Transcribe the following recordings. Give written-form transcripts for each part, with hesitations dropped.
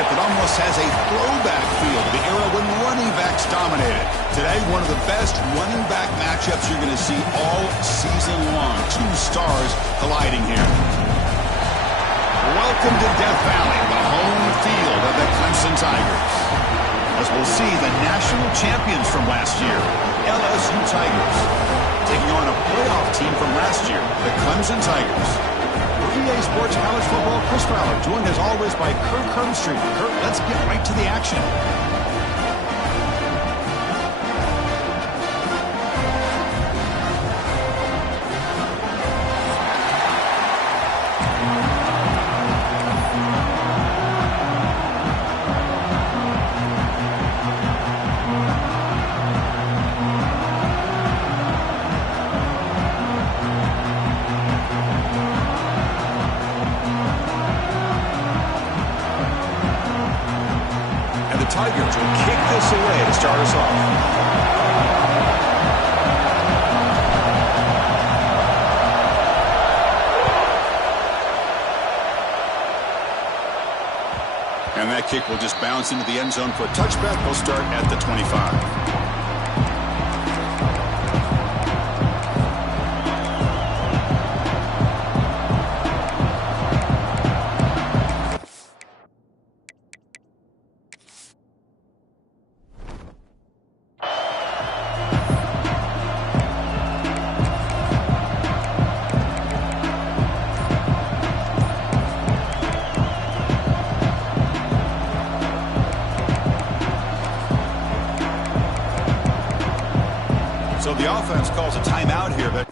championship that almost has a throwback feel to the era when running backs dominated. Today, one of the best running back matchups you're going to see all season long. Two stars colliding here. Welcome to Death Valley, the home field of the Clemson Tigers. As we'll see, the national champions from last year, LSU Tigers, taking on a playoff team from last year, the Clemson Tigers. For EA Sports College Football, Chris Fowler, joined as always by Kurt Herbstreit. Kurt, let's get right to the action. Tigers will kick this away to start us off. And that kick will just bounce into the end zone for a touchback. They'll start at the 25. So the offense calls a timeout here, but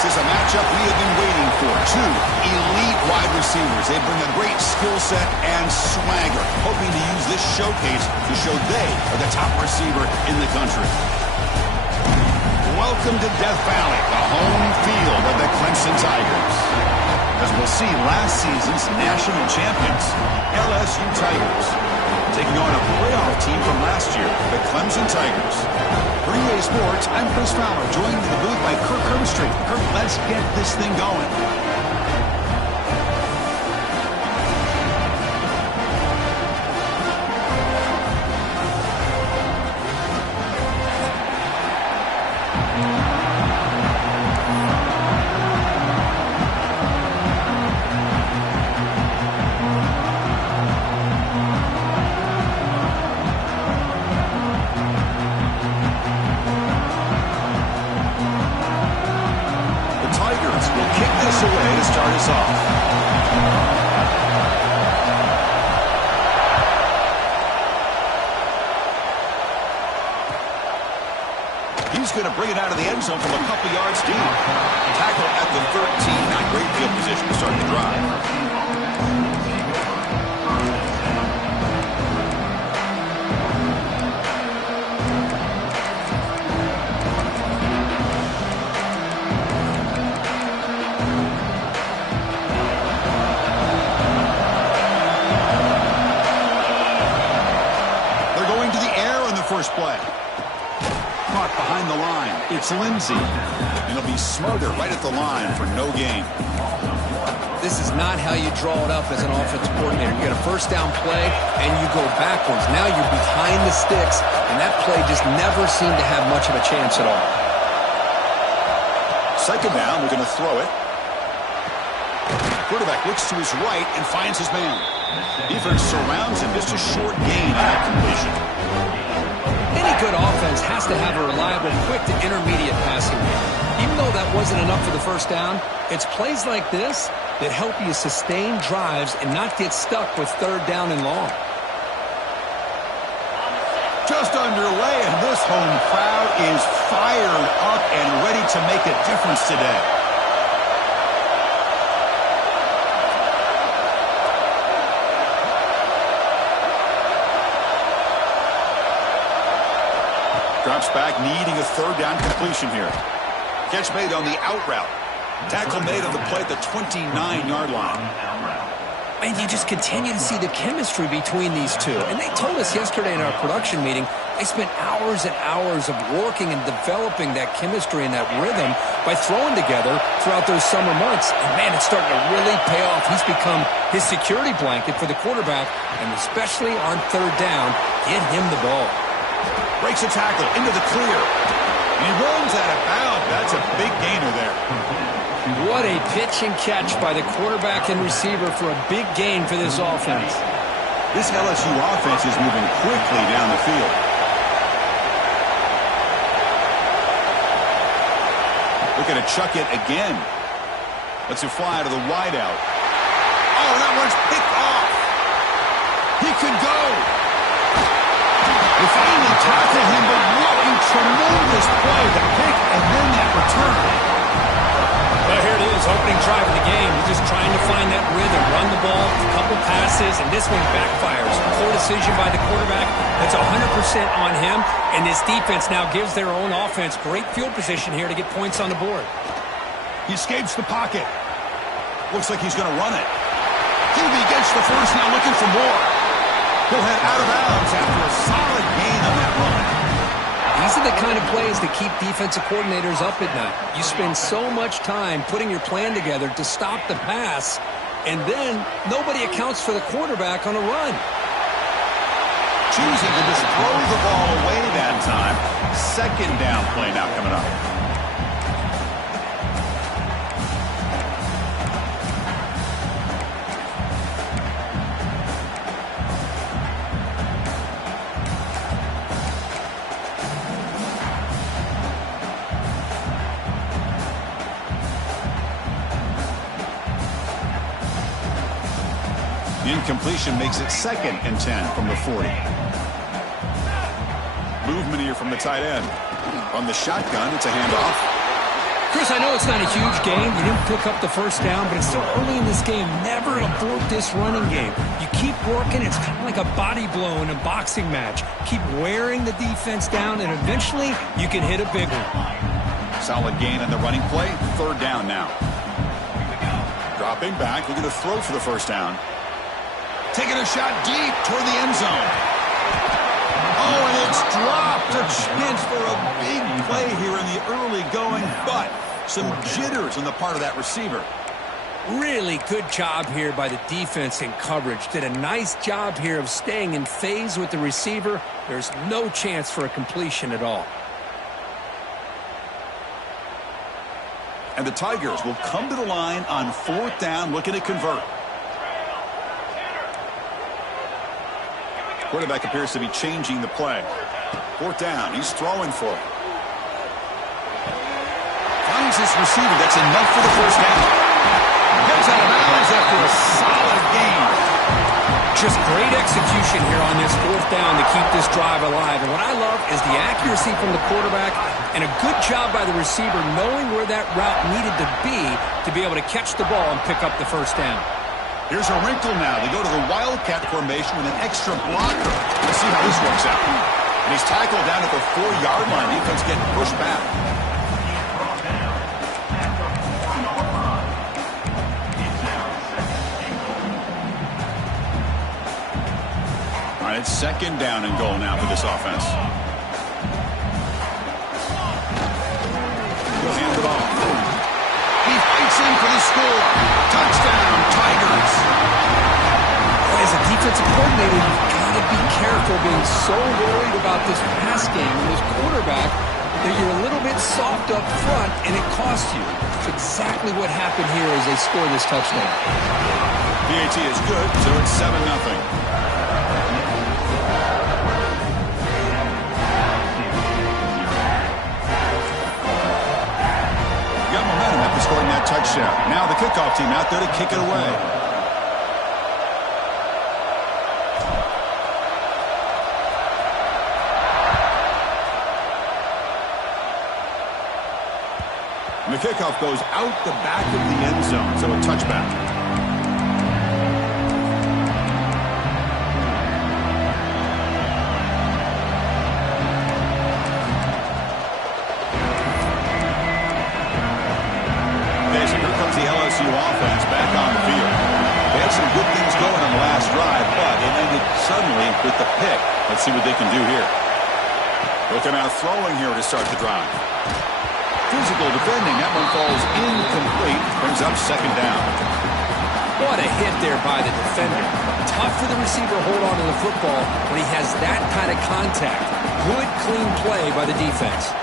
This is a matchup we have been waiting for. Two elite wide receivers. They bring a great skill set and swagger, hoping to use this showcase to show they are the top receiver in the country. Welcome to Death Valley, the home field of the Clemson Tigers. As we'll see, last season's national champions, LSU Tigers, taking on a playoff team from last year, the Clemson Tigers. For EA Sports, I'm Chris Fowler, joined in the booth by Kirk Herbstreit. Kirk, let's get this thing going. Away to start us off. He's going to bring it out of the end zone from a couple yards deep. Tackle at the 13. Not great field position to start the drive. First play. Caught behind the line. It's Lindsey. And he'll be smothered right at the line for no gain. This is not how you draw it up as an offensive coordinator. You get a first down play, and you go backwards. Now you're behind the sticks, and that play just never seemed to have much of a chance at all. Second down, we're going to throw it. Quarterback looks to his right and finds his man. Defense surrounds him. Just a short gain on that completion. Any good offense has to have a reliable, quick to intermediate passing game. Even though that wasn't enough for the first down, it's plays like this that help you sustain drives and not get stuck with third down and long. Just underway, and this home crowd is fired up and ready to make a difference today. Drops back, needing a third down completion here. Catch made on the out route. Tackle made on the play at the 29-yard line. And you just continue to see the chemistry between these two. And they told us yesterday in our production meeting, they spent hours and hours of working and developing that chemistry and that rhythm by throwing together throughout those summer months. And, man, it's starting to really pay off. He's become his security blanket for the quarterback, and especially on third down, get him the ball. Breaks a tackle into the clear. And he runs out of bounds. That's a big gainer there. What a pitch and catch by the quarterback and receiver for a big gain for this offense. This LSU offense is moving quickly down the field. Looking to chuck it again. Lets it fly to the wideout. Oh, that one's picked off. He could go. They finally tackle him, but what a tremendous play. The pick and then that return. Well, here it is, opening drive of the game. He's just trying to find that rhythm, run the ball, a couple passes, and this one backfires. Poor decision by the quarterback. That's 100% on him, and this defense now gives their own offense great field position here to get points on the board. He escapes the pocket. Looks like he's going to run it. QB gets the first, now looking for more. He'll head out of bounds after a solid gain on that run. These are the kind of plays that keep defensive coordinators up at night. You spend so much time putting your plan together to stop the pass, and then nobody accounts for the quarterback on a run. Choosing to just throw the ball away that time. Second down play now coming up. Incompletion makes it 2nd and 10 from the 40. Movement here from the tight end. On the shotgun, it's a handoff. Chris, I know it's not a huge game. You didn't pick up the first down, but it's still early in this game. Never abort this running game. You keep working. It's kind of like a body blow in a boxing match. Keep wearing the defense down, and eventually you can hit a big one. Solid gain on the running play. Third down now. Dropping back, looking to throw for the first down. Taking a shot deep toward the end zone. Oh, and it's dropped. A chance for a big play here in the early going, but some jitters on the part of that receiver. Really good job here by the defense in coverage. Did a nice job here of staying in phase with the receiver. There's no chance for a completion at all. And the Tigers will come to the line on fourth down, looking to convert. Quarterback appears to be changing the play. Fourth down, he's throwing for it. Finds his receiver, that's enough for the first down. Gets out of bounds after a solid gain. Just great execution here on this fourth down to keep this drive alive. And what I love is the accuracy from the quarterback and a good job by the receiver knowing where that route needed to be able to catch the ball and pick up the first down. Here's a wrinkle now. They go to the Wildcat formation with an extra blocker. Let's see how this works out. And he's tackled down at the 4-yard line. Defense getting pushed back. All right, it's second down and goal now for this offense. He'll hand it off. He fights in for the score. Touchdown, Tigers. As a defensive coordinator, you've got to be careful being so worried about this pass game and this quarterback that you're a little bit soft up front and it costs you. It's exactly what happened here as they score this touchdown. PAT is good, so it's 7-0. Scoring that touchdown. Now the kickoff team out there to kick it away. And the kickoff goes out the back of the end zone, so a touchback. Offense back on the field. They had some good things going on the last drive, but it ended suddenly with the pick. Let's see what they can do here. Looking out throwing here to start the drive. Physical defending. That one falls incomplete. Brings up second down. What a hit there by the defender. Tough for the receiver to hold on to the football when he has that kind of contact. Good, clean play by the defense.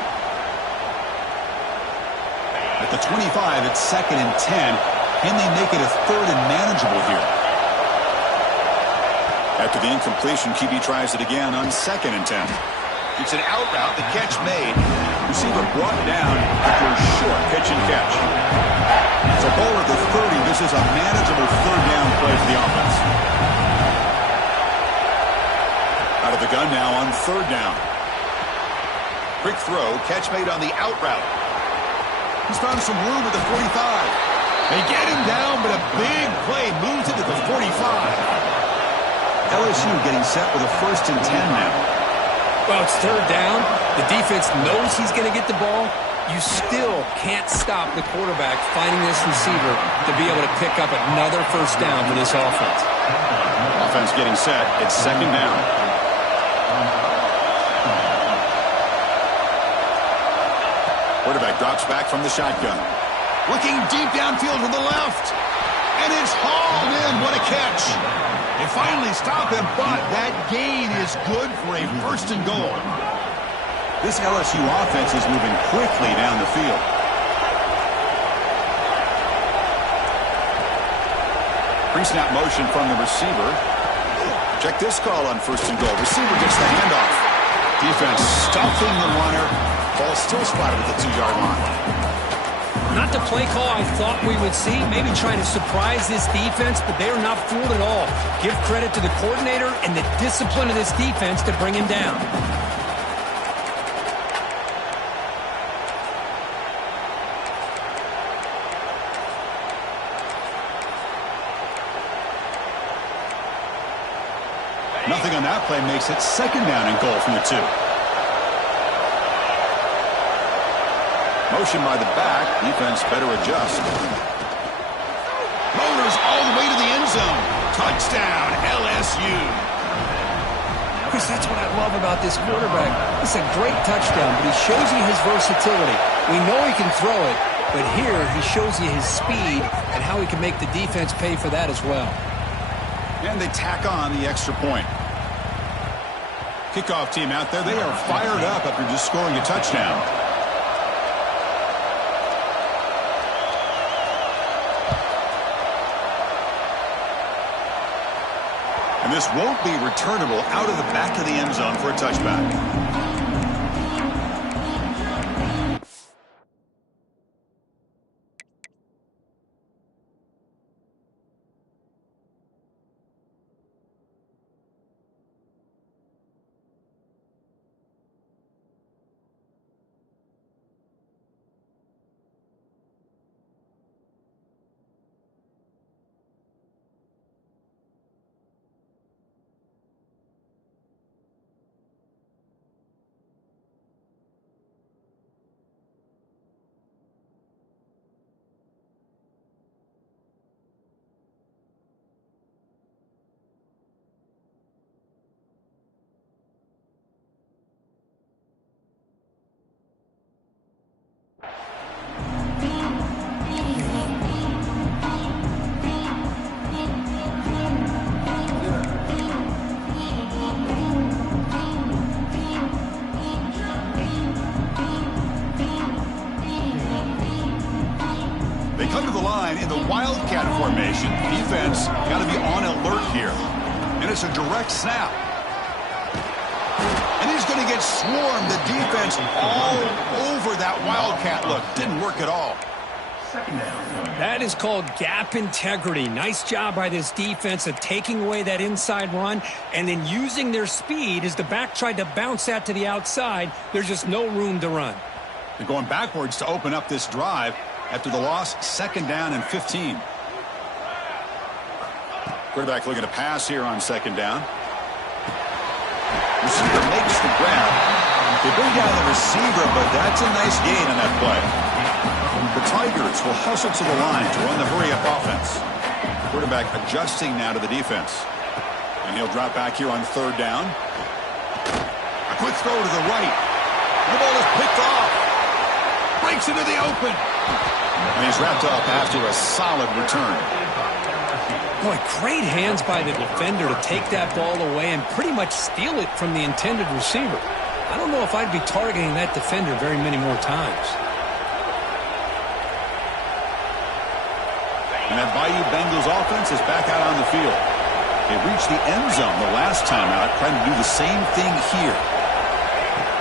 At the 25, it's second and 10. Can they make it a third and manageable here? After the incompletion, QB tries it again on second and 10. It's an out route, the catch made. Receiver brought down after a short pitch and catch. So ball at the 30, this is a manageable third down play for the offense. Out of the gun now on third down. Quick throw, catch made on the out route. He's found some room at the 45. They get him down, but a big play moves it to the 45. LSU getting set with a first and 10 now. Well, it's third down. The defense knows he's going to get the ball. You still can't stop the quarterback finding this receiver to be able to pick up another first down for this offense. Offense getting set. It's second down. Quarterback drops back from the shotgun. Looking deep downfield to the left. And it's hauled in. What a catch. They finally stop him, but that gain is good for a first and goal. This LSU offense is moving quickly down the field. Pre-snap motion from the receiver. Check this call on first and goal. Receiver gets the handoff. Defense stuffing the runner. Ball still spotted at the 2-yard line. Not the play call I thought we would see. Maybe trying to surprise this defense, but they are not fooled at all. Give credit to the coordinator and the discipline of this defense to bring him down. Nothing on that play makes it second down and goal from the 2. Motion by the back. Defense better adjust. Motors all the way to the end zone. Touchdown, LSU. Chris, that's what I love about this quarterback. It's a great touchdown, but he shows you his versatility. We know he can throw it, but here he shows you his speed and how he can make the defense pay for that as well. And they tack on the extra point. Kickoff team out there, they are fired up after just scoring a touchdown. And this won't be returnable out of the back of the end zone for a touchback. In the Wildcat formation, defense got to be on alert here. And it's a direct snap. And he's going to get swarmed. The defense all over that Wildcat look. Didn't work at all. That is called gap integrity. Nice job by this defense of taking away that inside run and then using their speed as the back tried to bounce that to the outside. There's just no room to run. They're going backwards to open up this drive. After the loss, second down and 15. Quarterback looking to pass here on second down. Receiver makes the grab. They bring down the receiver, but that's a nice gain on that play. The Tigers will hustle to the line to run the hurry-up offense. Quarterback adjusting now to the defense. And he'll drop back here on third down. A quick throw to the right. The ball is picked off. Breaks into the open. And he's wrapped up after a solid return. Boy, great hands by the defender to take that ball away and pretty much steal it from the intended receiver. I don't know if I'd be targeting that defender very many more times. And that Bayou Bengals offense is back out on the field. They reached the end zone the last time out, trying to do the same thing here.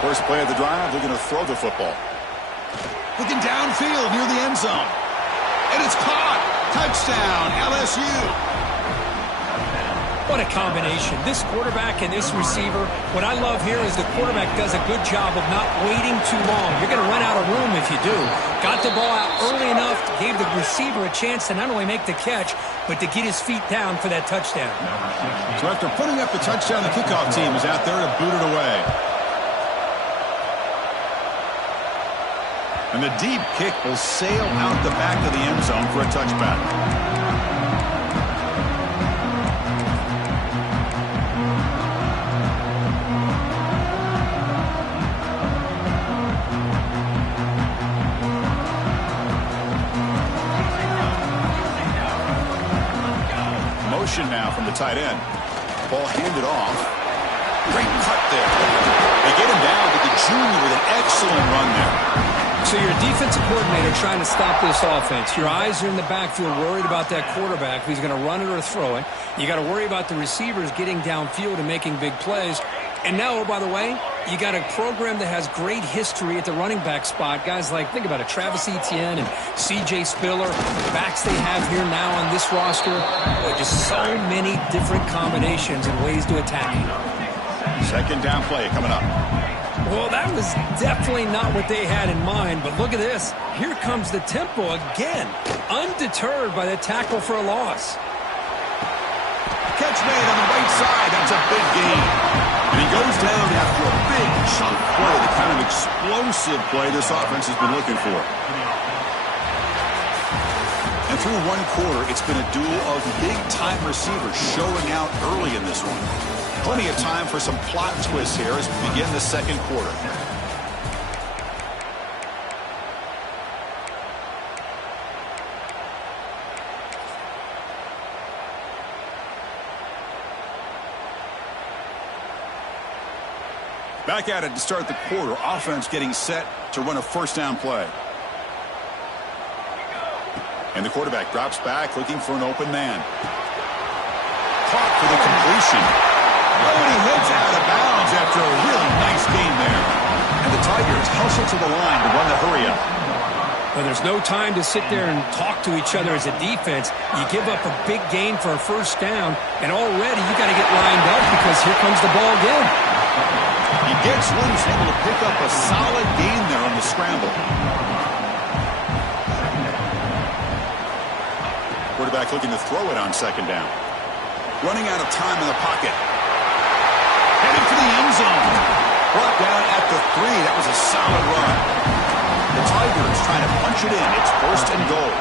First play of the drive, they're going to throw the football. Looking downfield near the end zone. And it's caught. Touchdown, LSU. What a combination. This quarterback and this receiver. What I love here is the quarterback does a good job of not waiting too long. You're going to run out of room if you do. Got the ball out early enough, gave the receiver a chance to not only make the catch, but to get his feet down for that touchdown. So after putting up the touchdown, the kickoff team is out there to boot it away. And the deep kick will sail out the back of the end zone for a touchback. Motion now from the tight end. Ball handed off. Great cut there. They get him down to the junior with an excellent run there. So you're a defensive coordinator trying to stop this offense. Your eyes are in the backfield worried about that quarterback, if he's going to run it or throw it. You got to worry about the receivers getting downfield and making big plays. And now, oh, by the way, you got a program that has great history at the running back spot. Guys like, think about it, Travis Etienne and C.J. Spiller, the backs they have here now on this roster. Boy, just so many different combinations and ways to attack it. Second down play coming up. Well, that was definitely not what they had in mind, but look at this. Here comes the tempo again, undeterred by the tackle for a loss. Catch made on the right side. That's a big gain. And he goes down after a big chunk play, the kind of explosive play this offense has been looking for. And through one quarter, it's been a duel of big-time receivers showing out early in this one. Plenty of time for some plot twists here as we begin the second quarter. Back at it to start the quarter. Offense getting set to run a first down play. And the quarterback drops back looking for an open man. Caught for the completion. Oh, and he heads out of bounds after a really nice game there. And the Tigers hustle to the line to run the hurry up. Well, there's no time to sit there and talk to each other as a defense. You give up a big gain for a first down, and already you got to get lined up because here comes the ball again. He gets loose, able to pick up a solid gain there on the scramble. Quarterback looking to throw it on second down. Running out of time in the pocket. Heading for the end zone. Brought down at the 3. That was a solid run. The Tigers trying to punch it in. It's first and goal.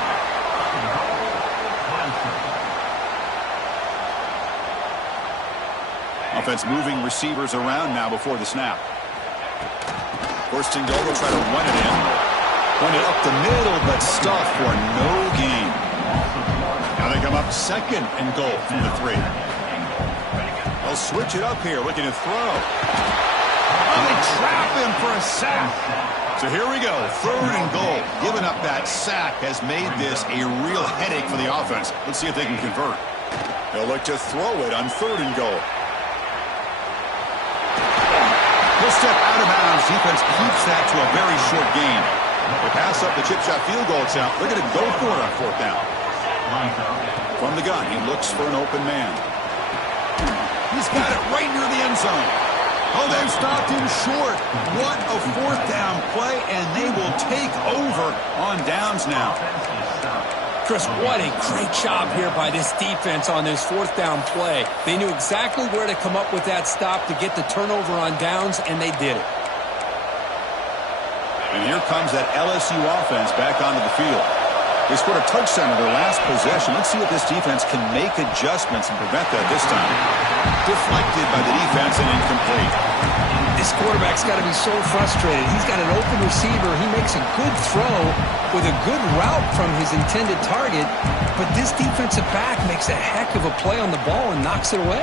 Offense moving receivers around now before the snap. First and goal, they'll try to run it in. Run it up the middle, but stuffed for no gain. Now they come up second and goal from the 3. They'll switch it up here, looking to throw. Oh, they trap him for a sack. So here we go, third and goal. Giving up that sack has made this a real headache for the offense. Let's see if they can convert. They'll look to throw it on third and goal. He'll step out of bounds. Defense keeps that to a very short gain. They pass up the chip shot field goal attempt. They're going to go for it on fourth down. From the gun, he looks for an open man. He's got it right near the end zone. Oh, they've stopped him short. What a fourth down play, and they will take over on downs now. Chris, what a great job here by this defense on this fourth down play. They knew exactly where to come up with that stop to get the turnover on downs, and they did it. And here comes that LSU offense back onto the field. They scored a touchdown in their last possession. Let's see if this defense can make adjustments and prevent that this time. Deflected by the defense and incomplete. This quarterback's got to be so frustrated. He's got an open receiver. He makes a good throw with a good route from his intended target, but this defensive back makes a heck of a play on the ball and knocks it away.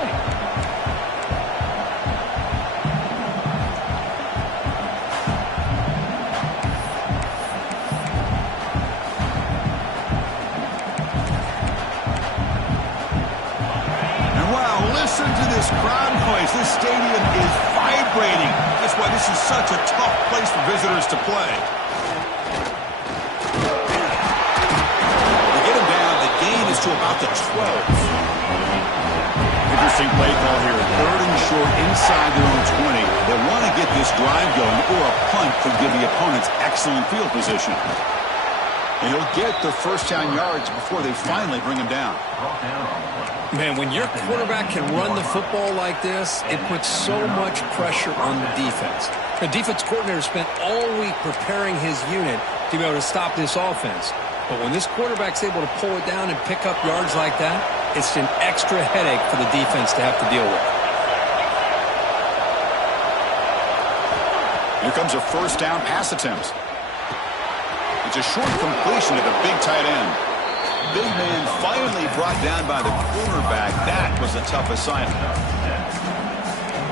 And wow, listen to this crowd noise. This stadium is vibrating. That's why this is such a tough place for visitors to play. To about the 12. Interesting play call here. Third and short inside their own 20. They want to get this drive going, or a punt could give the opponents excellent field position. And he'll get the first down yards before they finally bring him down. Man, when your quarterback can run the football like this, it puts so much pressure on the defense. The defense coordinator spent all week preparing his unit to be able to stop this offense. But when this quarterback's able to pull it down and pick up yards like that, it's an extra headache for the defense to have to deal with. Here comes a first down pass attempt. It's a short completion to the big tight end. Big man finally brought down by the cornerback. That was a tough assignment.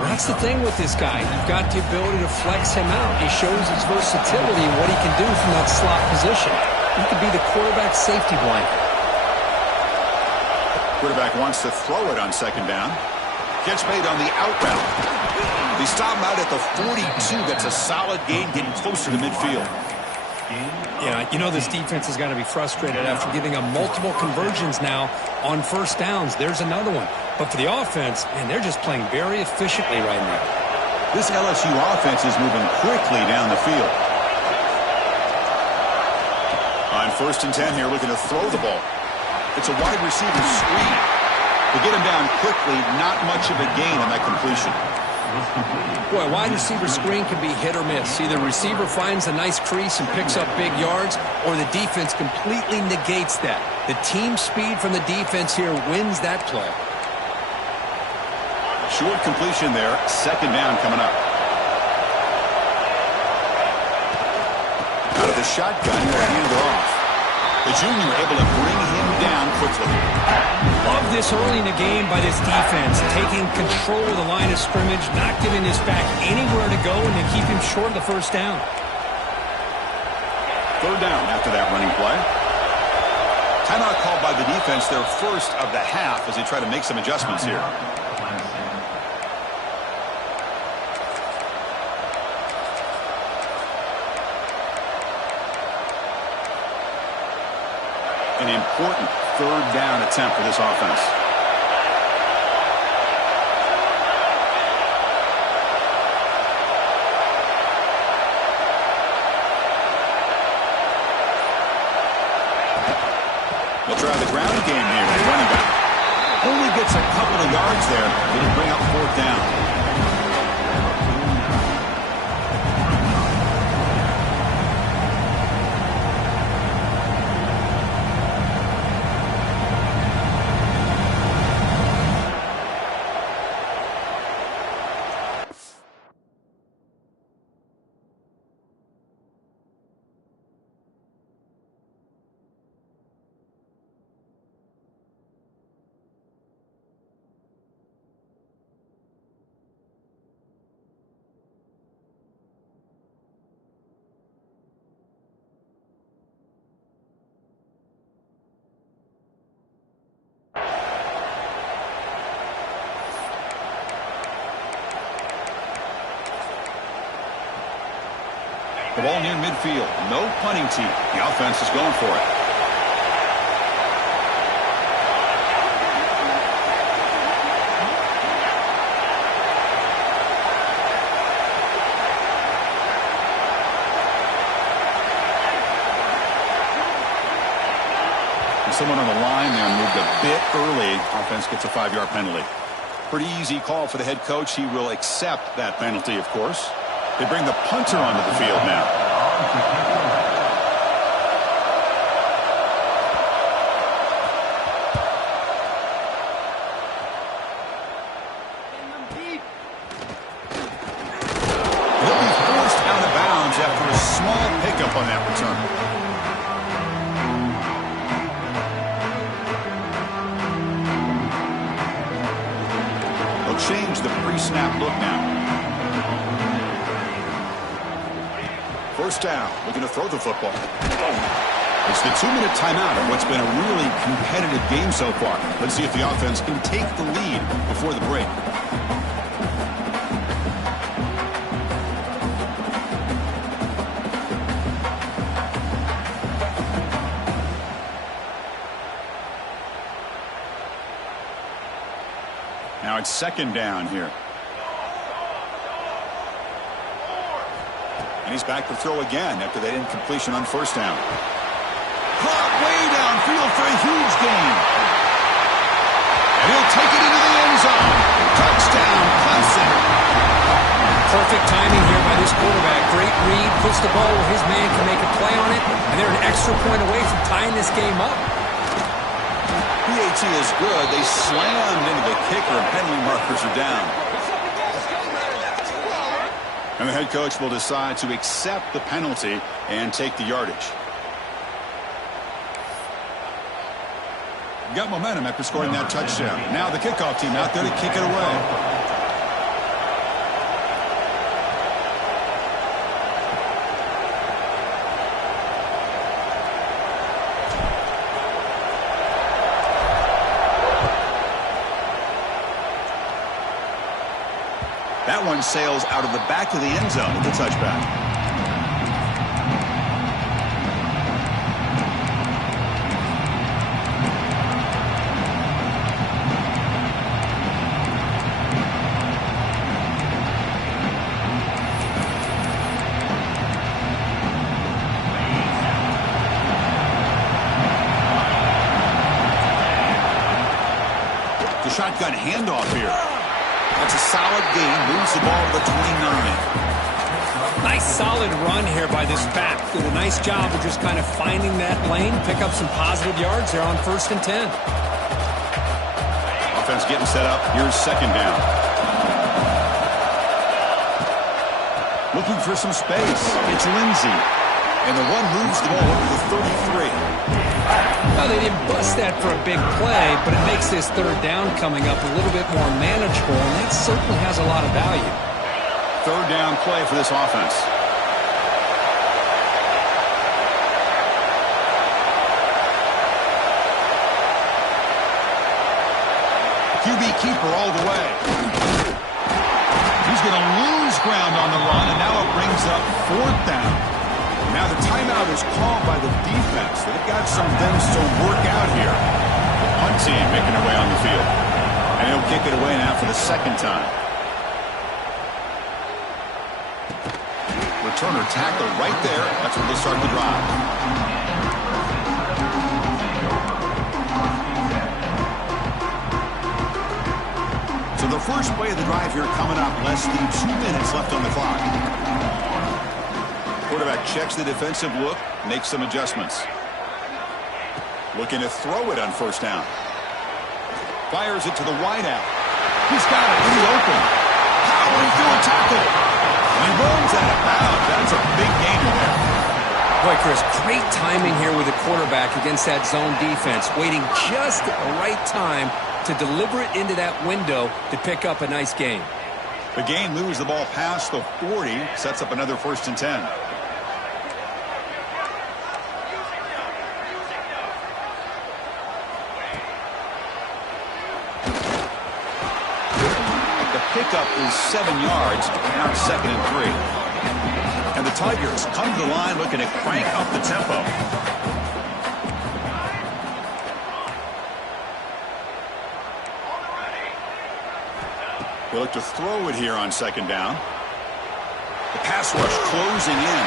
That's the thing with this guy. You've got the ability to flex him out. He shows his versatility and what he can do from that slot position. He could be the quarterback's safety blanket. Quarterback wants to throw it on second down. Catch made on the out route. They stop him out at the 42. That's a solid gain, getting closer to midfield. Yeah, you know this defense has got to be frustrated after giving up multiple conversions now on first downs. There's another one. But for the offense, man, they're just playing very efficiently right now. This LSU offense is moving quickly down the field. On first and 10 here, looking to throw the ball. It's a wide receiver screen. To get him down quickly, not much of a gain on that completion. Boy, wide receiver screen can be hit or miss. Either receiver finds a nice crease and picks up big yards, or the defense completely negates that. The team speed from the defense here wins that play. Short completion there. Second down coming up. Out of the shotgun, he'll hand it off. The junior able to bring him down quickly. Love this early in the game by this defense, taking control of the line of scrimmage, not giving this back anywhere to go, and to keep him short of the first down. Third down after that running play. Timeout called by the defense, their first of the half, as they try to make some adjustments here. An important third down attempt for this offense. They'll try the ground game here with the running back. Only gets a couple of yards there. It'll bring up fourth down. The ball near midfield. No punting team. The offense is going for it. And someone on the line there moved a bit early. Offense gets a 5-yard penalty. Pretty easy call for the head coach. He will accept that penalty, of course. They bring the punter onto the field now. He'll be forced out of bounds after a small pickup on that return. They'll change the pre-snap look now. First down, looking to throw the football. It's the 2-minute timeout of what's been a really competitive game so far. Let's see if the offense can take the lead before the break. Now it's second down here. And he's back to throw again after that incompletion on first down. Caught way downfield for a huge gain. And he'll take it into the end zone. Touchdown, Clemson. Perfect timing here by this quarterback. Great read, puts the ball where his man can make a play on it, and they're an extra point away from tying this game up. PAT is good. They slammed into the kicker, and penalty markers are down. And the head coach will decide to accept the penalty and take the yardage. Got momentum after scoring that touchdown. Now the kickoff team out there to kick it away. That one sails out of the back of the end zone with the touchback. To The shotgun handoff here. That's a solid gain. Moves the ball to the 29. Nice solid run here by this back. Did a nice job of just kind of finding that lane, pick up some positive yards there on 1st and 10. Offense getting set up. Here's 2nd down. Looking for some space. It's Lindsey. And the one moves the ball over to the 33. Well, they didn't bust that for a big play, but it makes this 3rd down coming up a little bit more manageable, and that certainly has a lot of value. 3rd down play for this offense. QB keeper all the way. He's going to lose ground on the run, and now it brings up 4th down. Now the timeout is called by the defense. They've got some things to work out here. The punt team making their way on the field. And he'll kick it away now for the 2nd time. Returner tackle right there. That's where they start the drive. So the first play of the drive here coming up. Less than 2 minutes left on the clock. Quarterback checks the defensive look, makes some adjustments. Looking to throw it on 1st down. Fires it to the wideout. He's got it. He's open. Powering through a tackle. And he runs out of bounds. That's a big gainer there. Boy, Chris, great timing here with the quarterback against that zone defense. Waiting just at the right time to deliver it into that window to pick up a nice gain. The gain moves the ball past the 40. Sets up another 1st and 10. Pickup is 7 yards. Now 2nd and 3. And the Tigers come to the line looking to crank up the tempo. They look to throw it here on 2nd down. The pass rush closing in.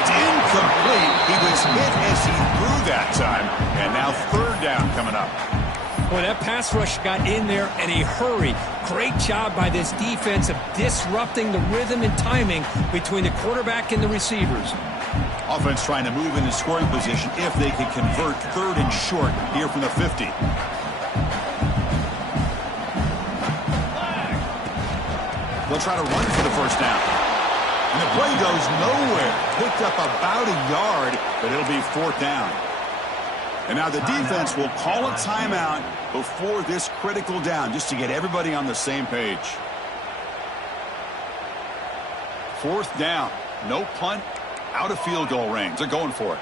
It's incomplete. He was hit as he threw that time. And now 3rd down coming up. Boy, that pass rush got in there in a hurry. Great job by this defense of disrupting the rhythm and timing between the quarterback and the receivers. Offense trying to move into scoring position if they can convert 3rd and short here from the 50. They'll try to run for the 1st down. And the play goes nowhere. Picked up about a yard, but it'll be 4th down. And now the defense will call a timeout before this critical down, just to get everybody on the same page. 4th down. No punt. Out of field goal range. They're going for it.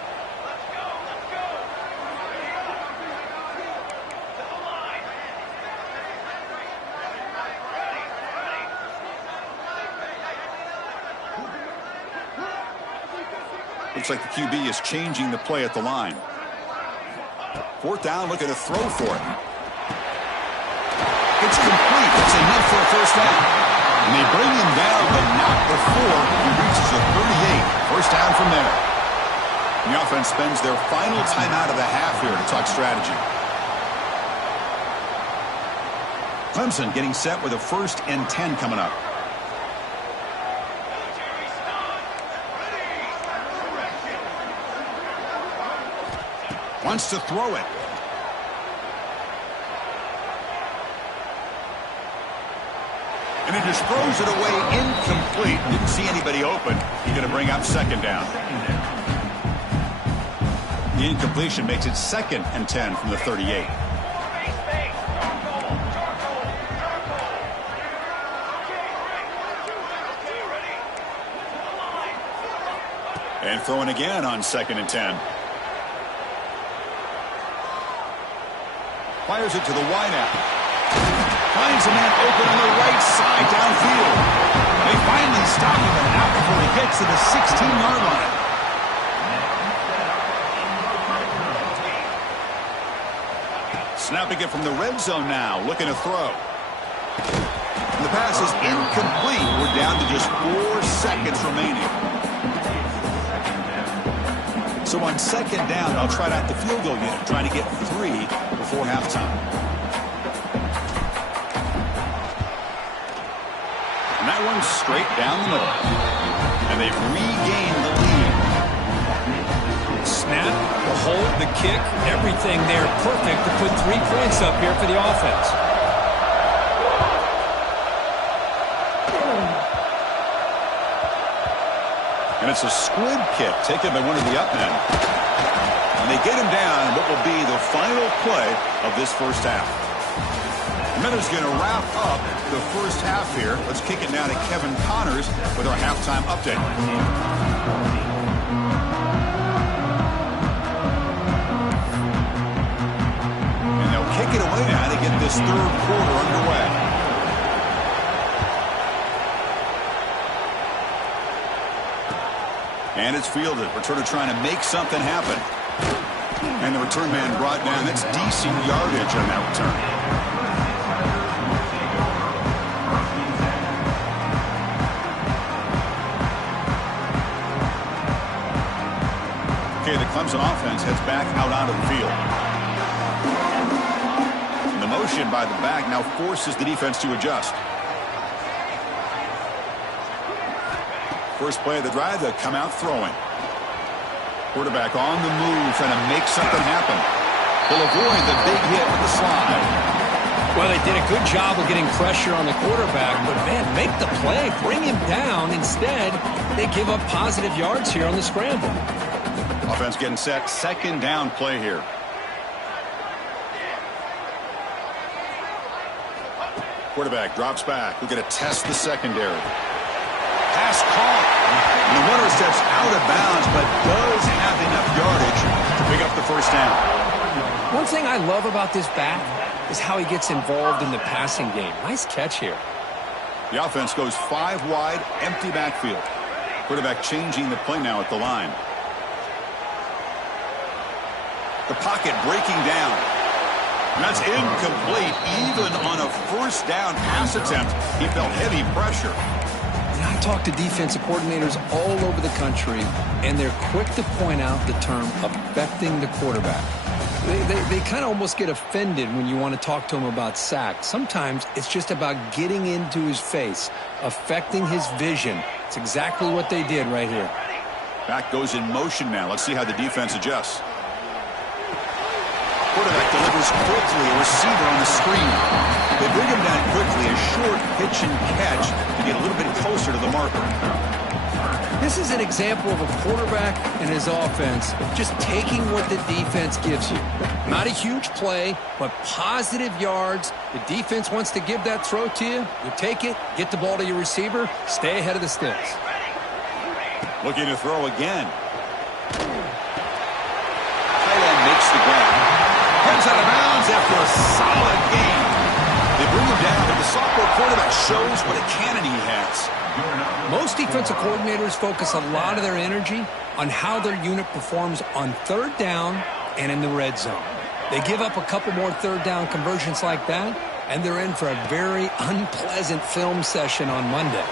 Looks like the QB is changing the play at the line. 4th down, looking to throw for it. It's complete. It's enough for a 1st down. And they bring him down, but not before he reaches the 38. 1st down from there. And the offense spends their final timeout of the half here to talk strategy. Clemson getting set with a 1st and 10 coming up. Wants to throw it. And he just throws it away incomplete. Didn't see anybody open. He's going to bring up 2nd down. The incompletion makes it 2nd and 10 from the 38. And throwing again on 2nd and 10. Fires it to the wideout. Finds a man open on the right side downfield. They finally stop him out before he gets to the 16-yard line. Snapping it from the red zone now, looking to throw. And the pass is incomplete. We're down to just 4 seconds remaining. So on 2nd down, I'll try out the field goal unit, trying to get 3 before halftime. one straight down the middle. And they've regained the lead. Snap, the hold, the kick, everything there perfect to put 3 points up here for the offense. And it's a squib kick taken by one of the up men. And they get him down in what will be the final play of this first half. Minutes going to wrap up the first half here. Let's kick it now to Kevin Connors with our halftime update. And they'll kick it away now to get this third quarter underway. And it's fielded. Returner trying to make something happen. And the return man brought down. That's decent yardage on that return. Okay, the Clemson offense heads back out onto the field. And the motion by the back now forces the defense to adjust. First play of the drive, they'll come out throwing. Quarterback on the move, trying to make something happen. They'll avoid the big hit with the slide. Well, they did a good job of getting pressure on the quarterback, but, man, make the play, bring him down. Instead, they give up positive yards here on the scramble. Offense getting set, second down play here. Quarterback drops back. We're going to test the secondary. Pass caught. And the runner steps out of bounds, but does have enough yardage to pick up the first down. One thing I love about this back is how he gets involved in the passing game. Nice catch here. The offense goes 5 wide, empty backfield. Quarterback changing the play now at the line. The pocket breaking down. And that's incomplete. Even on a first down pass attempt, he felt heavy pressure. I talk to defensive coordinators all over the country, and they're quick to point out the term affecting the quarterback. They kind of almost get offended when you want to talk to them about sacks. Sometimes it's just about getting into his face, affecting his vision. It's exactly what they did right here. Back goes in motion now. Let's see how the defense adjusts. Quarterback delivers quickly, a receiver on the screen. They bring him down quickly, a short pitch and catch to get a little bit closer to the marker. This is an example of a quarterback and his offense just taking what the defense gives you. Not a huge play, but positive yards. The defense wants to give that throw to you. You take it, get the ball to your receiver, stay ahead of the sticks. Looking to throw again. Tight end makes the grab. Comes out of bounds after a solid game. They bring him down, but the sophomore quarterback shows what a cannon he has. Most defensive coordinators focus a lot of their energy on how their unit performs on third down and in the red zone. They give up a couple more third down conversions like that, and they're in for a very unpleasant film session on Monday.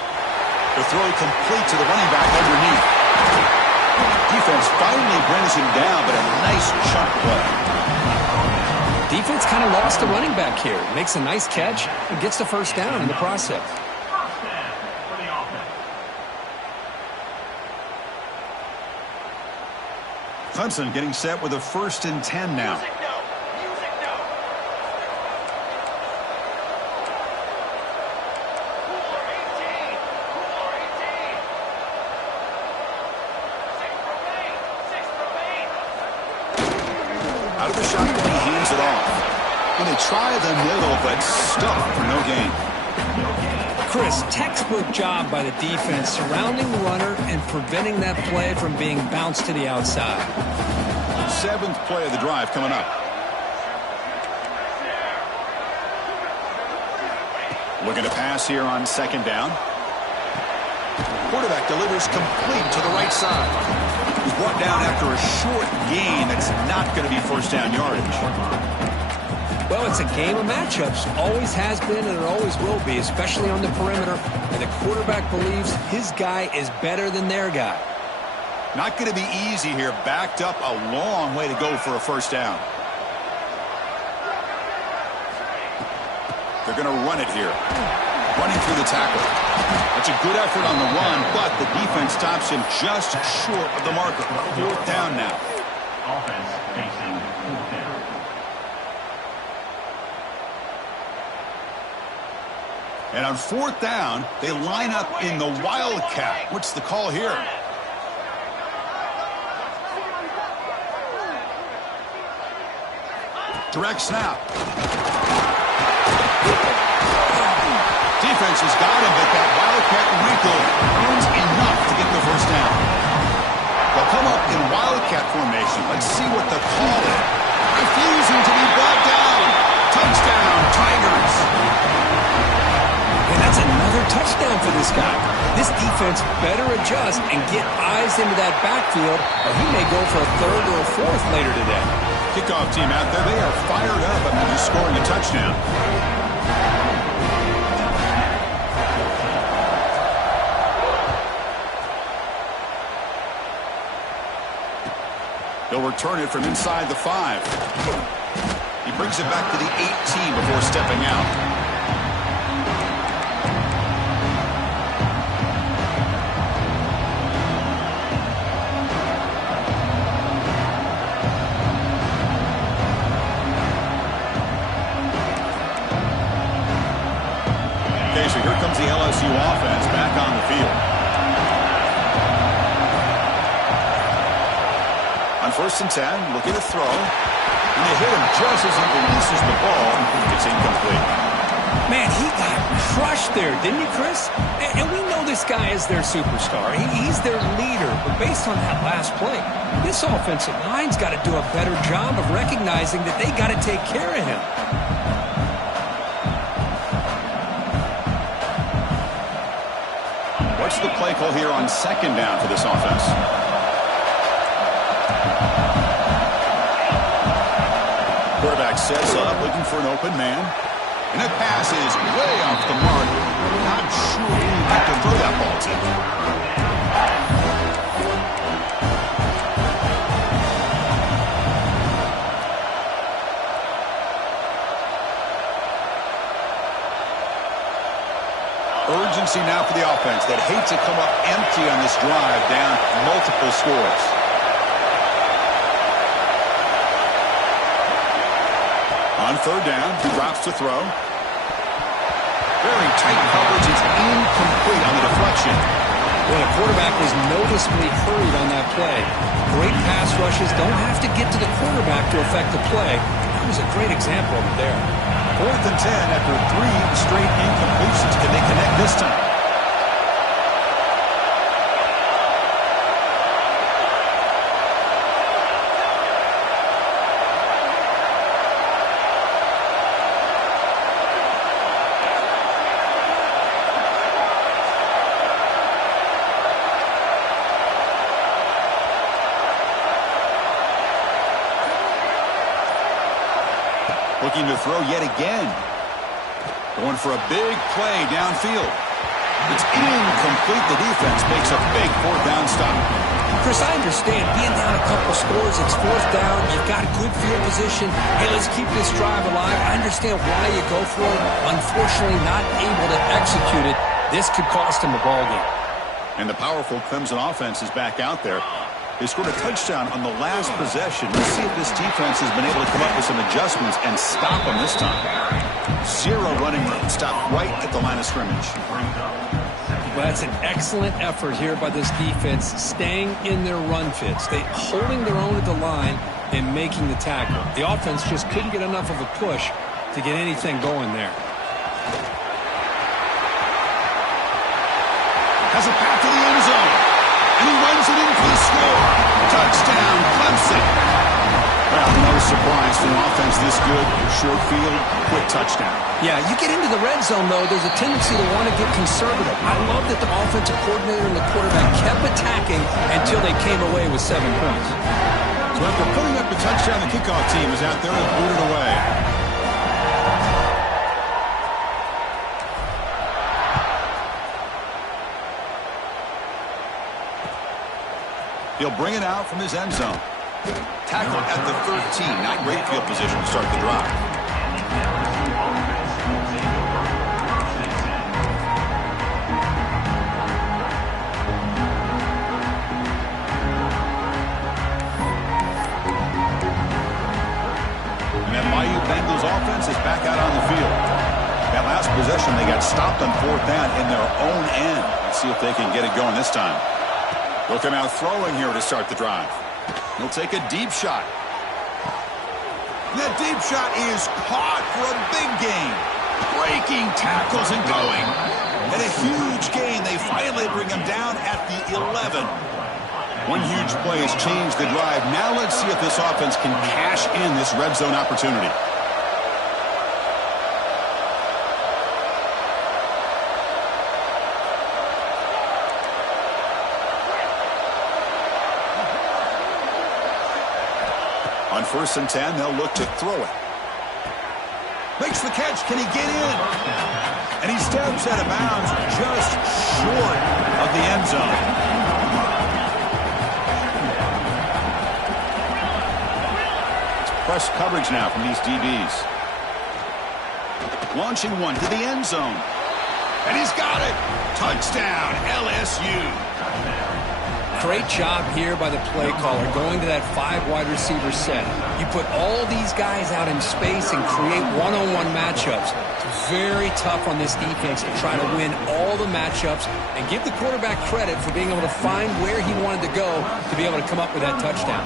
The throw complete to the running back underneath. Defense finally brings him down, but a nice chunk play. Defense kind of lost the running back here. Makes a nice catch and gets the first down in the process. Clemson getting set with a 1st and 10 now. Out of the shotgun, he hands it off. And they try the middle, but stuffed for no gain. Chris, textbook job by the defense surrounding the runner and preventing that play from being bounced to the outside. 7th play of the drive coming up. Looking to pass here on 2nd down. Quarterback delivers complete to the right side. He's brought down after a short gain that's not going to be first down yardage. Well, it's a game of matchups. Always has been and it always will be, especially on the perimeter. And the quarterback believes his guy is better than their guy. Not going to be easy here. Backed up a long way to go for a first down. They're going to run it here. running through the tackle. That's a good effort on the run, but the defense stops him just short of the marker. 4th down now. Offense facing 4th down. And on 4th down, they line up in the Wildcat. What's the call here? Direct snap. Defense has got him, but that Wildcat wrinkle earns enough to get the 1st down. They'll come up in Wildcat formation. Let's see what the call is. Refusing to be brought down. Touchdown, Tigers. And that's another touchdown for this guy. This defense better adjust and get eyes into that backfield, or he may go for a 3rd or a 4th later today. Kickoff team out there, they are fired up after just scoring a touchdown. He'll return it from inside the 5. He brings it back to the 18 before stepping out. Okay, so here comes the LSU offense back on the field. On 1st and 10, looking to throw. And they hit him just as he releases the ball. It's incomplete. Man, he got crushed there, didn't he, Chris? And we know this guy is their superstar. He's their leader. But based on that last play, this offensive line's got to do a better job of recognizing that they got to take care of him. What's the play call here on 2nd down for this offense? Quarterback sets up, looking for an open man. And that pass is way off the mark. Not sure who he can throw that ball to. Urgency now for the offense that hates to come up empty on this drive, down multiple scores. On 3rd down, he drops to throw. Very tight coverage. It's incomplete on the deflection. Well, the quarterback was noticeably hurried on that play. Great pass rushes don't have to get to the quarterback to affect the play. That was a great example of it there. 4th and 10 after 3 straight incompletions. Can they connect this time? Looking to throw yet again. Going for a big play downfield. It's incomplete. The defense makes a big 4th down stop. Chris, I understand being down a couple scores, it's 4th down, you've got good field position. Hey, let's keep this drive alive. I understand why you go for it. Unfortunately, not able to execute it. This could cost him the ball game. And the powerful Clemson offense is back out there. They scored a touchdown on the last possession. Let's see if this defense has been able to come up with some adjustments and stop them this time. 0 running room. Stop right at the line of scrimmage. Well, that's an excellent effort here by this defense, staying in their run fits. They holding their own at the line and making the tackle. The offense just couldn't get enough of a push to get anything going there. Has a path to the end zone. And he runs it in for the score. Touchdown, Clemson. Well, no surprise for an offense this good. Short field, quick touchdown. Yeah, you get into the red zone, though, there's a tendency to want to get conservative. I love that the offensive coordinator and the quarterback kept attacking until they came away with 7 points. So after putting up the touchdown, the kickoff team is out there and booted away. He'll bring it out from his end zone. Tackle at the 13. Not great field position to start the drive. possession. They got stopped on 4th down in their own end. Let's see if they can get it going this time. They'll come out throwing here to start the drive. He'll take a deep shot. That deep shot is caught for a big gain. Breaking tackles and going. And a huge gain. They finally bring him down at the 11. One huge play has changed the drive. Now let's see if this offense can cash in this red zone opportunity. On 1st and 10, they'll look to throw it. Makes the catch. Can he get in? And he steps out of bounds just short of the end zone. It's press coverage now from these DBs. Launching one to the end zone. And he's got it. Touchdown, LSU. Great job here by the play caller, going to that 5 wide receiver set. You put all these guys out in space and create one-on-one matchups. It's very tough on this defense to try to win all the matchups and give the quarterback credit for being able to find where he wanted to go to be able to come up with that touchdown.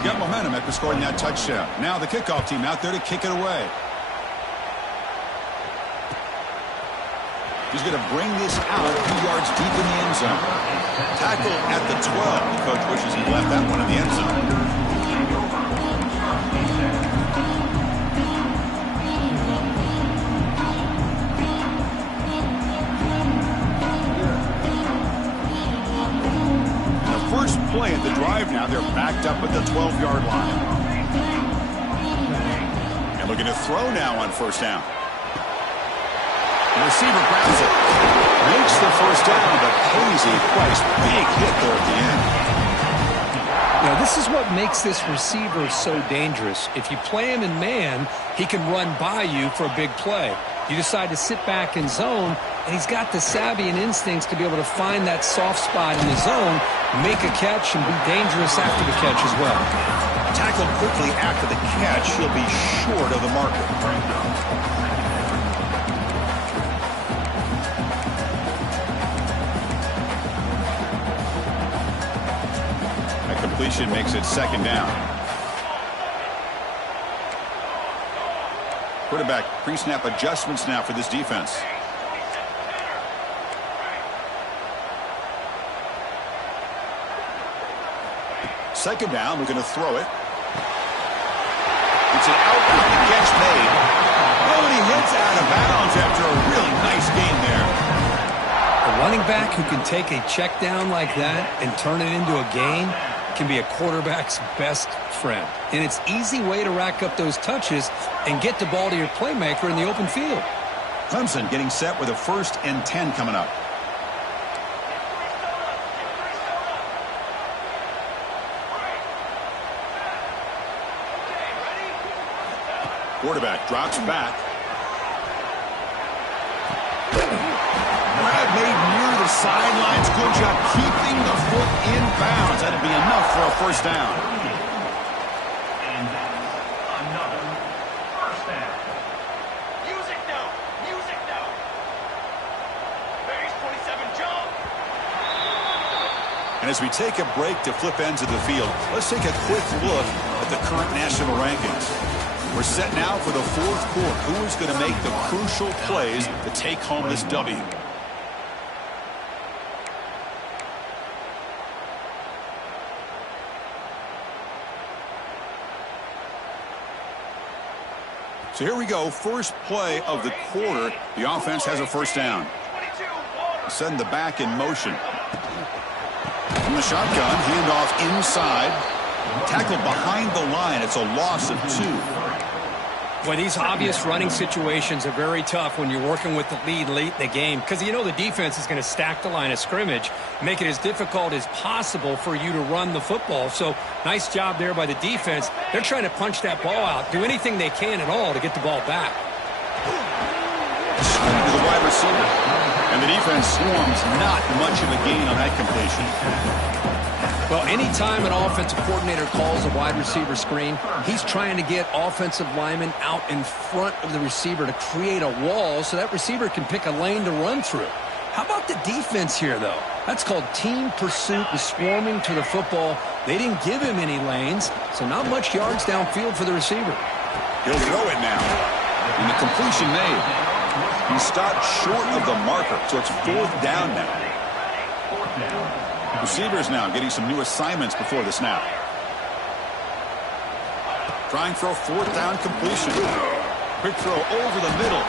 Got momentum after scoring that touchdown. Now the kickoff team out there to kick it away. He's going to bring this out a few yards deep in the end zone. Tackle at the 12. The coach wishes he left that one in the end zone. And the first play at the drive now, they're backed up at the 12-yard line. And looking to throw now on 1st down. The receiver grabs it, makes the 1st down, but pays a price. Big hit there at the end. Now, this is what makes this receiver so dangerous. If you play him in man, he can run by you for a big play. You decide to sit back in zone, and he's got the savvy and instincts to be able to find that soft spot in the zone, make a catch, and be dangerous after the catch as well. Tackled quickly after the catch. He'll be short of the marker. Completion makes it 2nd down. Quarterback pre-snap adjustments now for this defense. Second down, we're going to throw it. It's an outbound catch made. Oh, and he hits out of bounds after a really nice gain there. A running back who can take a check down like that and turn it into a gain can be a quarterback's best friend. And it's an easy way to rack up those touches and get the ball to your playmaker in the open field. Clemson getting set with a 1st and 10 coming up. Quarterback drops back. Grab made near the sidelines. Good job keeping the foot in bounds. That'll be enough for a 1st down. And another 1st down. Music now. Music now. Base 27 jump. And as we take a break to flip ends of the field, let's take a quick look at the current national rankings. We're set now for the 4th quarter. Who is going to make the crucial plays to take home this W? So here we go. First play of the quarter. The offense has a 1st down. Send the back in motion. From the shotgun, handoff inside. Tackled behind the line. It's a loss of 2. Well, these obvious running situations are very tough when you're working with the lead late in the game because you know the defense is going to stack the line of scrimmage, make it as difficult as possible for you to run the football. So nice job there by the defense. They're trying to punch that ball out, do anything they can at all to get the ball back. Straight to the wide receiver. And the defense swarms not much of a gain on that completion. Well, anytime an offensive coordinator calls a wide receiver screen, he's trying to get offensive linemen out in front of the receiver to create a wall so that receiver can pick a lane to run through. How about the defense here, though? That's called team pursuit and swarming to the football. They didn't give him any lanes, so not much yards downfield for the receiver. He'll throw it now. And the completion made. He stopped short of the marker, so it's 4th down now. Receivers now getting some new assignments before the snap. Trying for a 4th down completion. Quick throw over the middle.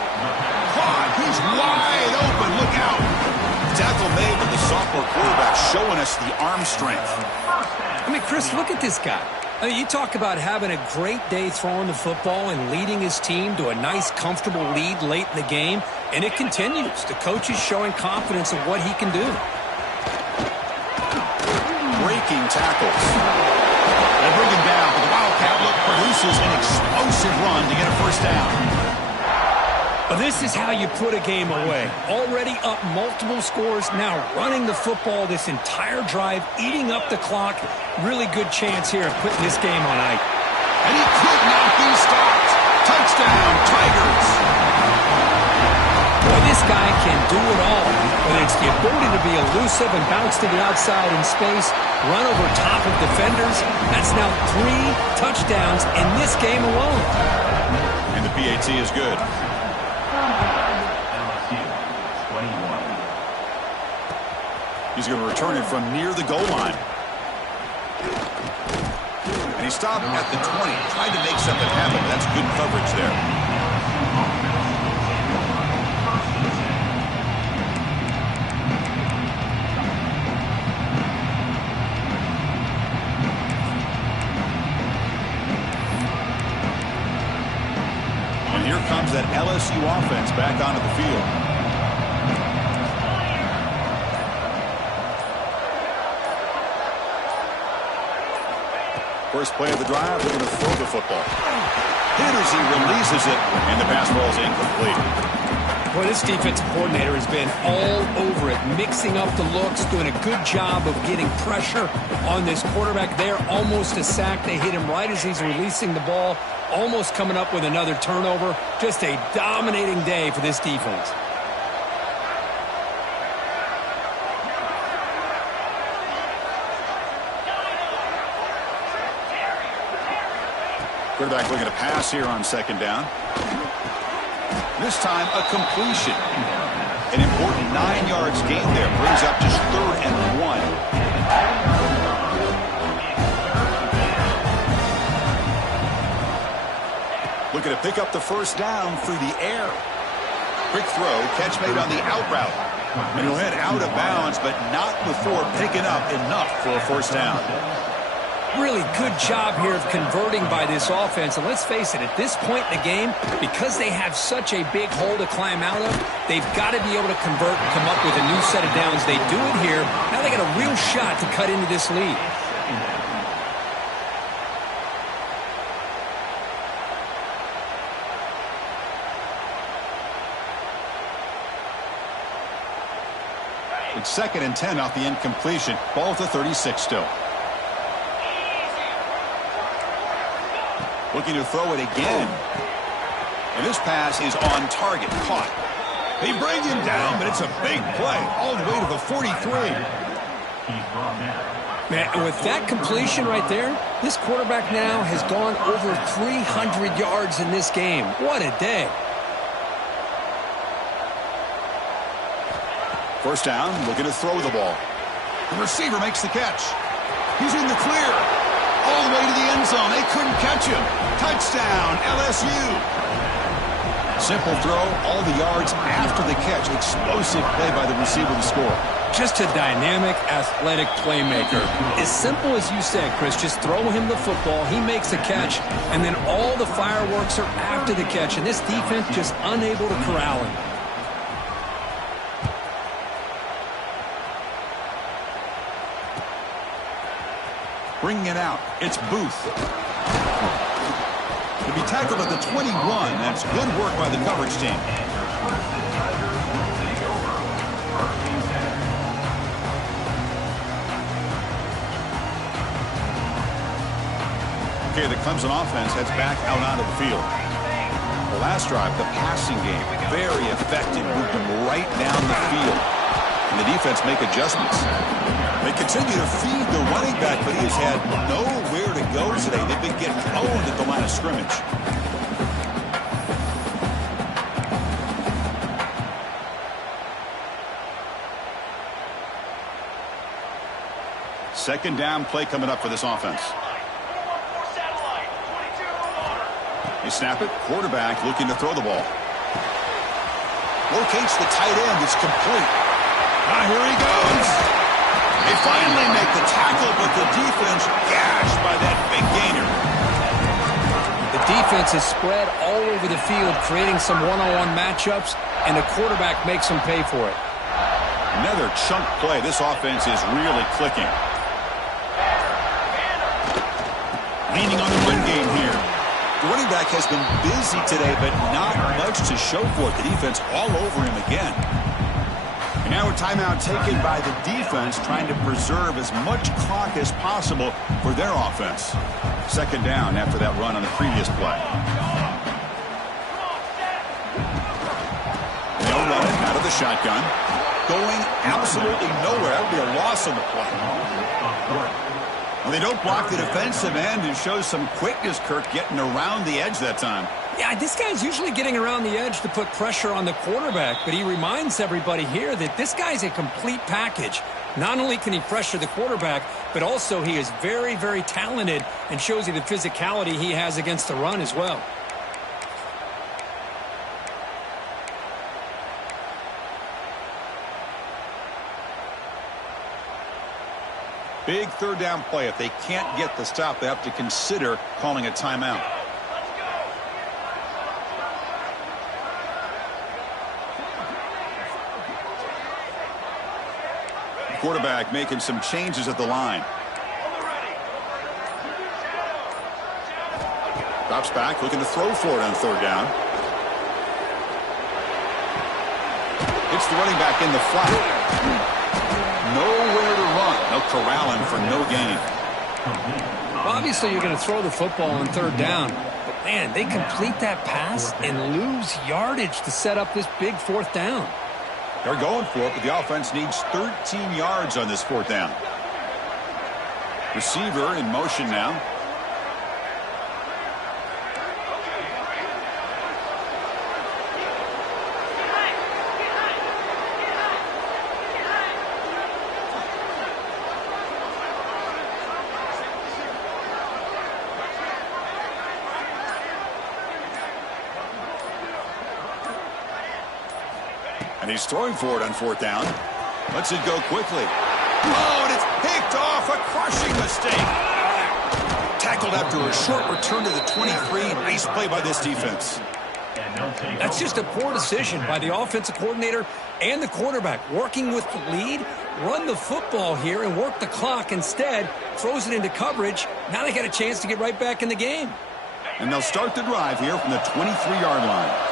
Caught. He's wide open. Look out. Tackle made with the sophomore quarterback showing us the arm strength. I mean, Chris, look at this guy. I mean, you talk about having a great day throwing the football and leading his team to a nice, comfortable lead late in the game, and it continues. The coach is showing confidence of what he can do. Breaking tackles. They bring him down, but the Wildcat look produces an explosive run to get a 1st down. Well, this is how you put a game away. Already up multiple scores, now running the football this entire drive, eating up the clock. Really good chance here of putting this game on ice. And he could not be stopped. Touchdown, Tigers. Boy, this guy can do it all. Whether it's the ability to be elusive and bounce to the outside in space, run over top of defenders. That's now 3 touchdowns in this game alone. And the PAT is good. He's going to return it from near the goal line. And he stopped at the 20. Tried to make something happen. That's good coverage there. And here comes that LSU offense back onto the field. First play of the drive, they're going to throw the football. Hit as he releases it, and the pass ball is incomplete. Boy, this defensive coordinator has been all over it, mixing up the looks, doing a good job of getting pressure on this quarterback there. Almost a sack. They hit him right as he's releasing the ball, almost coming up with another turnover. Just a dominating day for this defense. Quarterback looking to pass here on 2nd down. This time a completion. An important 9 yards gain there. Brings up just 3rd and 1. Looking to pick up the 1st down through the air. Quick throw. Catch made on the out route. And he'll head out of bounds, but not before picking up enough for a 1st down. Really good job here of converting by this offense. And let's face it, at this point in the game, because they have such a big hole to climb out of, they've got to be able to convert and come up with a new set of downs. They do it here. Now they got a real shot to cut into this lead. It's 2nd and 10 off the incompletion. Ball at the 36 still. Looking to throw it again. And this pass is on target. Caught. They bring him down, but it's a big play. All the way to the 43. Man, with that completion right there, this quarterback now has gone over 300 yards in this game. What a day. 1st down, looking to throw the ball. The receiver makes the catch. He's in the clear. All the way to the end zone. They couldn't catch him. Touchdown, LSU. Simple throw, all the yards after the catch. Explosive play by the receiver to score. Just a dynamic, athletic playmaker. As simple as you said, Chris, just throw him the football. He makes a catch, and then all the fireworks are after the catch. And this defense just unable to corral him. Bringing it out, it's Booth. To be tackled at the 21, that's good work by the coverage team. Okay, the Clemson offense heads back out onto the field. The last drive, the passing game, very effective. Moved them right down the field. And the defense make adjustments. They continue to feed the running back, but he has had nowhere to go today. They've been getting owned at the line of scrimmage. Second down play coming up for this offense. They snap it. Quarterback looking to throw the ball. Locates the tight end. It's complete. Ah, here he goes. They finally make the tackle, but the defense gashed by that big gainer. The defense is spread all over the field, creating some one-on-one matchups, and the quarterback makes them pay for it. Another chunk play. This offense is really clicking. Leaning on the run game here. The running back has been busy today, but not much to show for it. The defense all over him again. And now a timeout taken by the defense, trying to preserve as much clock as possible for their offense. Second down after that run on the previous play. No running out of the shotgun. Going absolutely nowhere. That would be a loss on the play. Well, they don't block the defensive end and show some quickness, Kirk, getting around the edge that time. Yeah, this guy's usually getting around the edge to put pressure on the quarterback, but he reminds everybody here that this guy's a complete package. Not only can he pressure the quarterback, but also he is very, very talented and shows you the physicality he has against the run as well. Big third down play. If they can't get the stop, they have to consider calling a timeout. The quarterback making some changes at the line. Drops back, looking to throw for it on third down. Hits the running back in the flat. Nowhere to run. No corralling for no gain. Well, obviously, you're going to throw the football on third down. But, man, they complete that pass and lose yardage to set up this big fourth down. They're going for it, but the offense needs 13 yards on this fourth down. Receiver in motion now. And he's throwing for it on fourth down. Lets it go quickly. Oh, and it's picked off. A crushing mistake. Tackled after a short return to the 23. Nice play by this defense. That's just a poor decision by the offensive coordinator and the quarterback. Working with the lead, run the football here and work the clock. Instead, throws it into coverage. Now they got a chance to get right back in the game. And they'll start the drive here from the 23-yard line.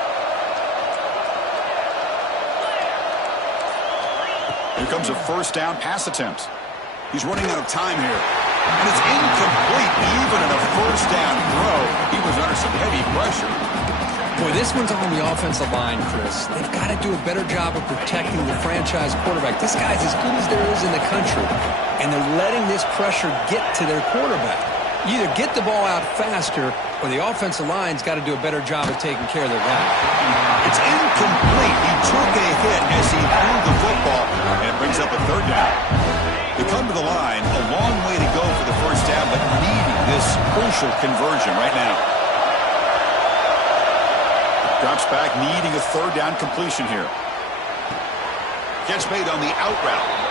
Here comes a first down pass attempt. He's running out of time here. And it's incomplete. Even in a first down throw, he was under some heavy pressure. Boy, this one's on the offensive line, Chris. They've got to do a better job of protecting the franchise quarterback. This guy's as good as there is in the country. And they're letting this pressure get to their quarterback. You either get the ball out faster, or the offensive line's got to do a better job of taking care of their guy. It's incomplete. He took a hit as he threw the football, and it brings up a third down. They come to the line, a long way to go for the first down, but needing this crucial conversion right now. Drops back, needing a third down completion here. Catch made on the out route.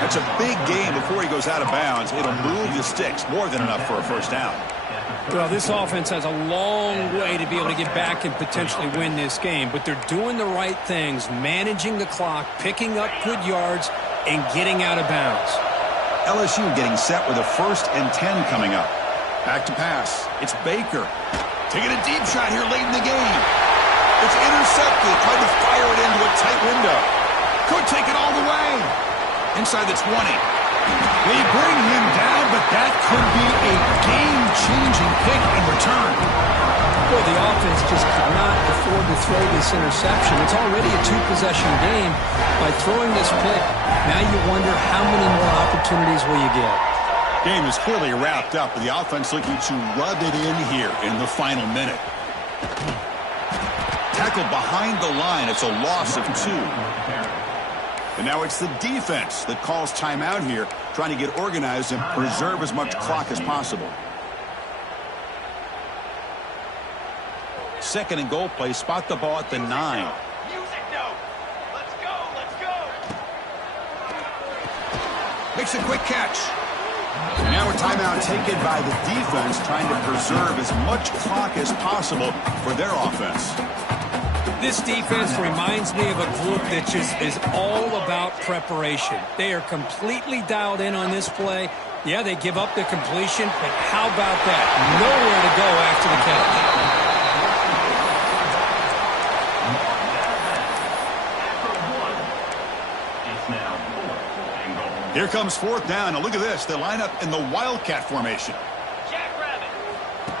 That's a big gain before he goes out of bounds. It'll move the sticks, more than enough for a first down. Well, this offense has a long way to be able to get back and potentially win this game, but they're doing the right things, managing the clock, picking up good yards, and getting out of bounds. LSU getting set with a 1st and 10 coming up. Back to pass. It's Baker. Taking a deep shot here late in the game. It's intercepted. Tried to fire it into a tight window. Could take it all the way. Inside the 20. They bring him down, but that could be a game-changing pick in return. Boy, the offense just could not afford to throw this interception. It's already a two-possession game. By throwing this pick, now you wonder how many more opportunities will you get. Game is clearly wrapped up, with the offense looking to rub it in here in the final minute. Tackled behind the line. It's a loss of 2. And now it's the defense that calls timeout here, trying to get organized and preserve as much clock as possible. Second and goal play. Spot the ball at the 9. Music note. Let's go. Let's go. Makes a quick catch. And now a timeout taken by the defense, trying to preserve as much clock as possible for their offense. This defense reminds me of a group that just is all about preparation. They are completely dialed in on this play. Yeah, they give up the completion, but how about that? Nowhere to go after the catch. Here comes 4th down, and look at this. They line up in the Wildcat formation. Jackrabbit.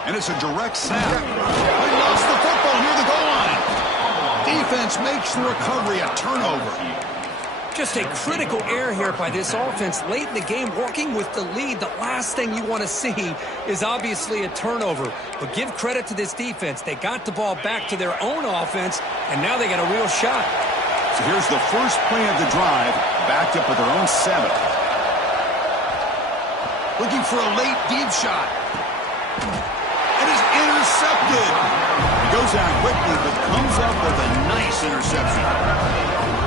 And it's a direct snap. They lost the football near the goal line. Defense makes the recovery a turnover. Just a critical error here by this offense late in the game, working with the lead. The last thing you want to see is obviously a turnover. But give credit to this defense. They got the ball back to their own offense, and now they got a real shot. So here's the first play of the drive, backed up with their own 7. Looking for a late deep shot. It is intercepted. It goes down quickly, but comes up with a nice interception.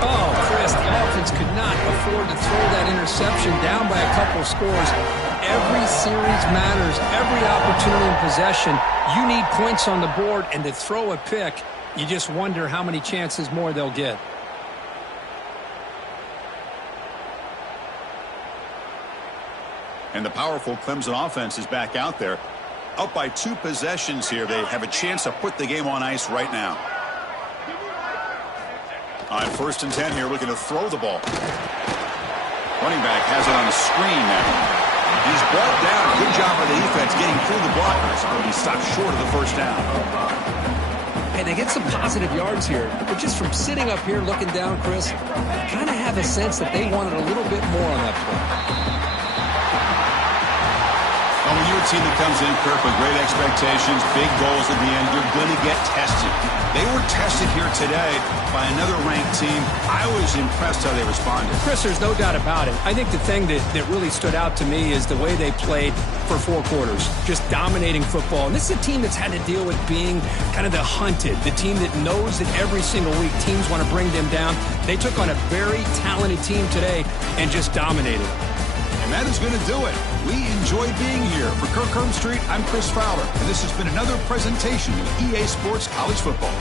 Oh, Chris, the offense could not afford to throw that interception down by a couple scores. Every series matters. Every opportunity in possession. You need points on the board, and to throw a pick, you just wonder how many chances more they'll get. And the powerful Clemson offense is back out there. Up by 2 possessions here. They have a chance to put the game on ice right now. On 1st and 10 here, looking to throw the ball. Running back has it on the screen now. He's brought down. Good job by the defense getting through the blockers, but he stopped short of the 1st down. And they get some positive yards here. But just from sitting up here looking down, Chris, I kind of have a sense that they wanted a little bit more on that play. Well, when you're a team that comes in, Kirk, with great expectations, big goals at the end, you're going to get tested. They were tested here today by another ranked team. I was impressed how they responded. Chris, there's no doubt about it. I think the thing that really stood out to me is the way they played for 4 quarters, just dominating football. And this is a team that's had to deal with being kind of the hunted, the team that knows that every single week teams want to bring them down. They took on a very talented team today and just dominated. And that is going to do it. We enjoy being here. For Kirk Street, I'm Chris Fowler, and this has been another presentation of EA Sports College Football.